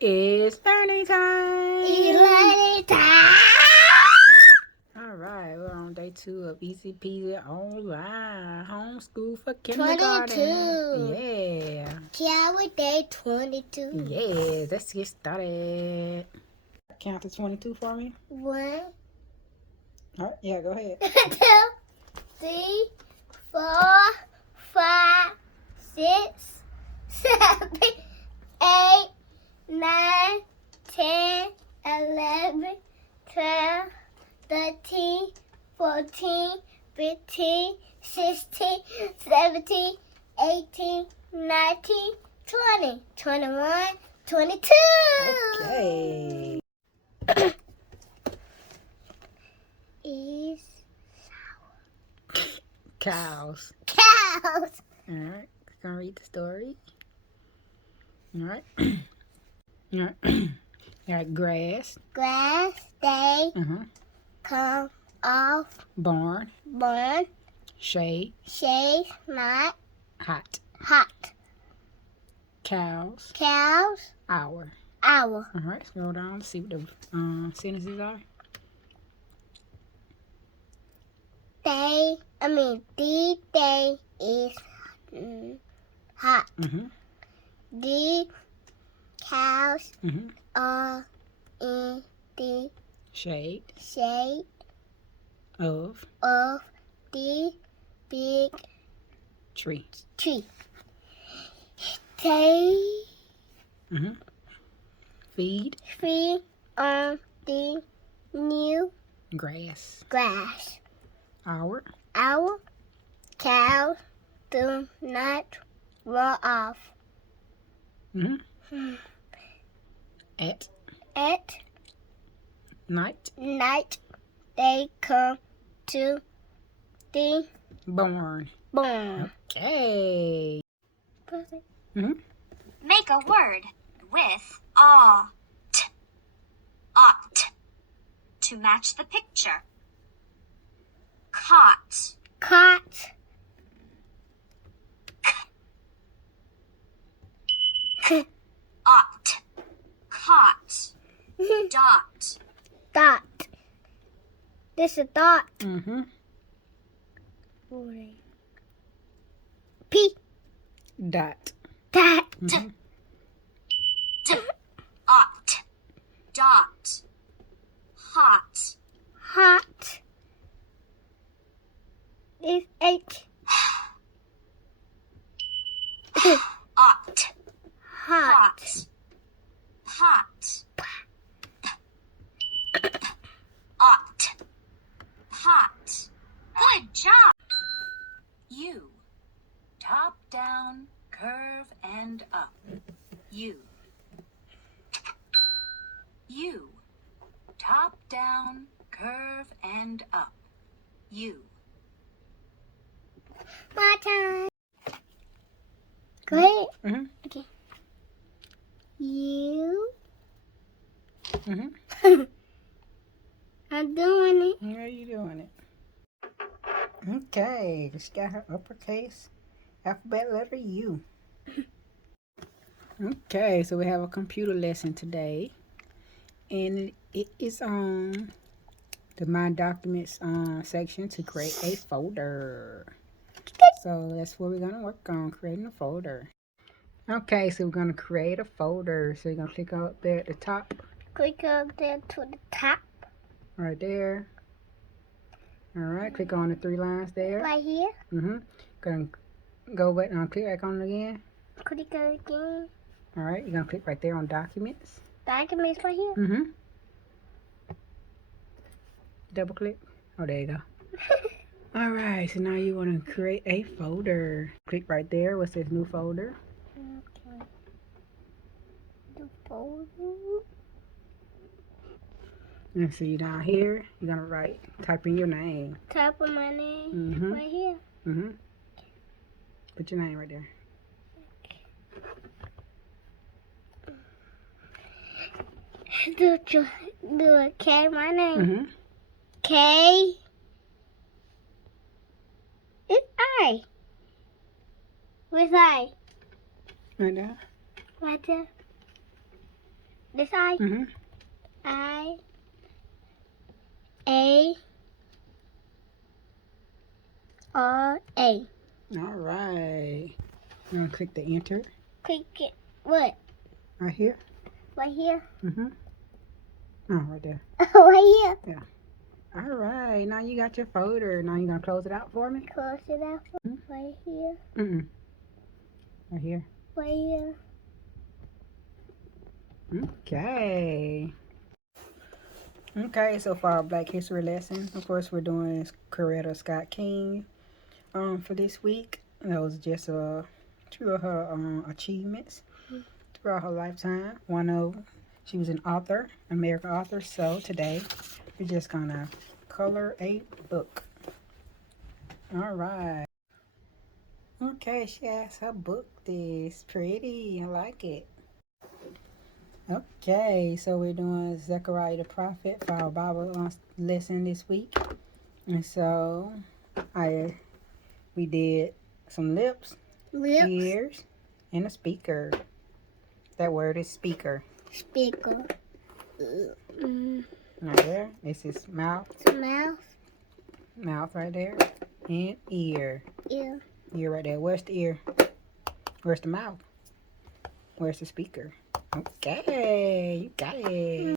It's learning time. It's learning time. All right, we're on day 2 of Easy Peasy Online Homeschool for Kindergarten. 22. Yeah. Shower day 22. Yeah, let's get started. Count to 22 for me. 1, All right, yeah, go ahead. 2, 3, 4, 5, 6, 7, 8, 9, 10, 11, 12, 13, 14, 15, 16, 17, 18, 19, 20, 21, 22. Okay. Is Cows. cows. All right, gonna read the story. All right. All right. All right, grass. Grass day come off Barn. barn. Shade. Shade not Hot. hot. Cows. Cows. Hour. Owl. All right, scroll down to see what the sentences are. The day is hot. The cows are in the Shade shade of of the big tree. tree. They Feed feed on the new grass. grass. Hour Our cows do not run off. At At night. night, they come to the Barn. barn. Okay. Make a word with ought. Ought. To match the picture. Caught. Caught. Ought. Caught. Dot. Dot. This is dot. P. Dot. Dot. Ought. Dot. Hot. Hot. This H. Ought. Hot. Hot. Ought. Hot. Good job. U. Top, down, curve, and up. U. U. Top, down, curve, and up. U. My time. Go ahead. Okay. You. I'm doing it. How are you doing it? Okay, she got her uppercase alphabet letter U. Okay, so we have a computer lesson today, and it is on the My Documents section to create a folder. So that's what we're gonna work on, creating a folder. Okay, so we're gonna create a folder. So you're gonna click up there at the top. Click up there to the top. Right there. All right, click on the 3 lines there. Right here. Gonna go back and click back on it again. Click it again. All right, you're gonna click right there on Documents. Documents right here. Double click. Oh, there you go. All right, so now you want to create a folder. Click right there. What's this new folder? Okay. The folder. And see down here, you're gonna type in your name. Type of my name right here. Put your name right there. Do K my name. K. It's I. Where's I? Right there. Right there. This I. Mm-hmm. I. A. R. A. All right. You want to click the enter Click it. What? right here? Right here? Mm-hmm. Oh, right there. Right here. All right. Now you got your folder. Now you going to close it out for me? Close it out. Right here. Mm-mm. Right here. Right here. Okay. Okay, so for our Black History lesson, of course, we're doing Coretta Scott King for this week. That was just two of her achievements throughout her lifetime. She was an author, American author. So today, we're just going to color a book. All right. Okay, she has her book this. Pretty. I like it. Okay, so we're doing Zechariah the Prophet for our Bible lesson this week. And so we did some lips, ears, and a speaker. That word is speaker. Speaker. Right there. This is mouth. Mouth. Mouth right there. And ear. Ear. Ear right there. Where's the ear? Where's the mouth? Where's the speaker? Okay, you got it.